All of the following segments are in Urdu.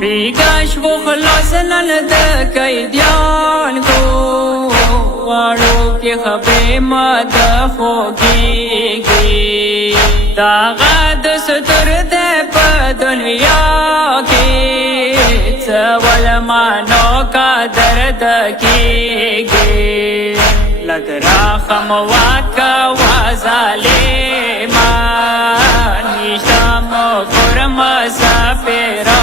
بیگاش و خلاصنن د قیدیان کو واړو کې خبرې ما د خوږیږي داغه د ستر ده په دنیا کې څه ولمانو کا درد کېږي لږ راخم واکه وظالما نشته مو کورم مسافران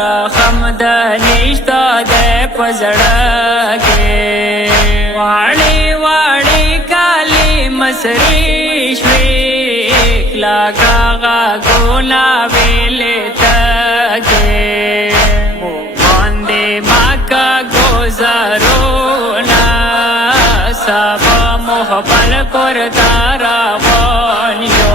رحم د نشتا د پزړه کې واړی واړی کالی مسری شوي کلاګه غونا ویلې تکې مو باندې ماکا گزارونا سبا محبل کرتا روانیو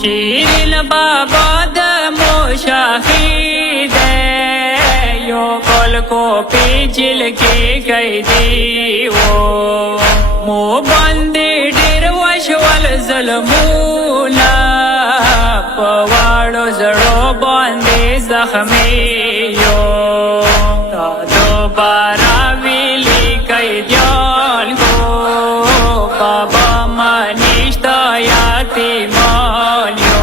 شیرین بابا د مشاهد یو کل کو پیچل کې قیدی وو مو باندې ډېر وشول ظلمونه په واړو زړو باندې زخمي یو تا دوباره ویلي قیدیان کو بابا منیشتا یتیمان یو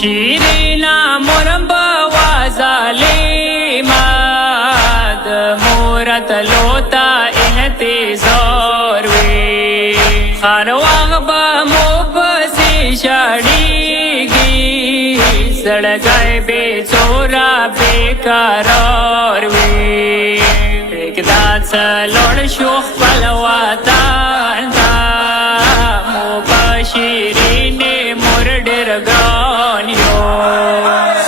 شیرینا مرم بوازالیما د مورت لوتا انتظار وی خانواغ با مو پسی شاڑیگی سڑگای بے چورا بے قرار وی اقداد سلوڑ شوخ پلواتان تا مو بشیرین مردر گرانیو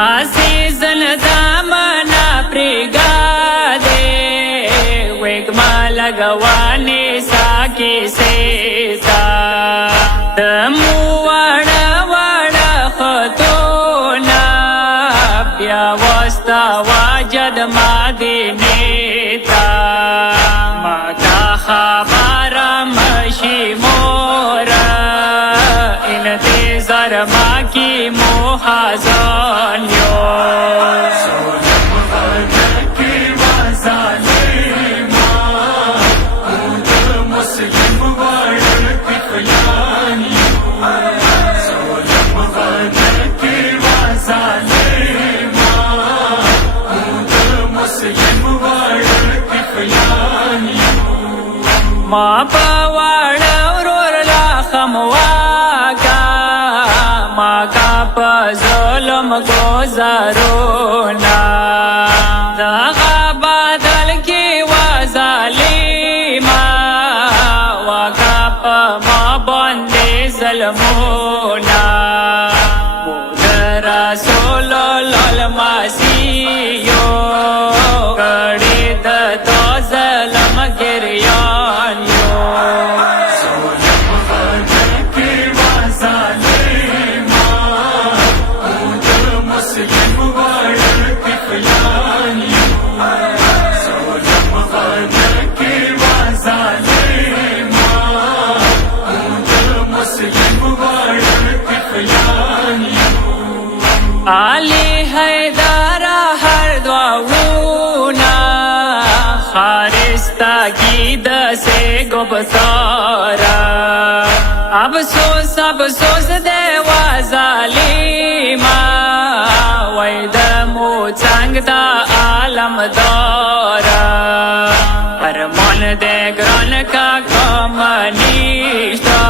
عزیزن دامنا پریگاده وگما لگوانی ساکی سیتا دمو وڑا وڑا خطونا بیا وستا واجد مدینیتا ماتا خبر مشی مورا انتظار ظلما کی محزن یو ما پوار ورور لا خمواکا ما کا پا ظلم گزارونا دغا بدل کی وظالما وکا پا ما بندی ظلمونا بود رسول المسیحو کڑی دتو ظلم گریان علی حیدر ہر دعونا خارستہ کی دسے گبتارا افسوس دے وظالیما وید مو چنگ دا عالم دارا فرمان دے گران کا کمانیشتا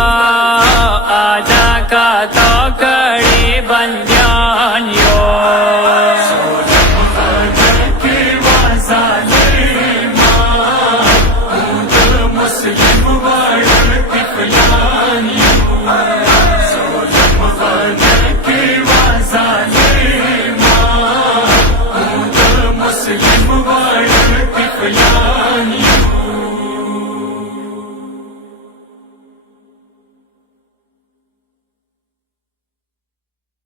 آجا کا تو کڑی بندیان یو Muslim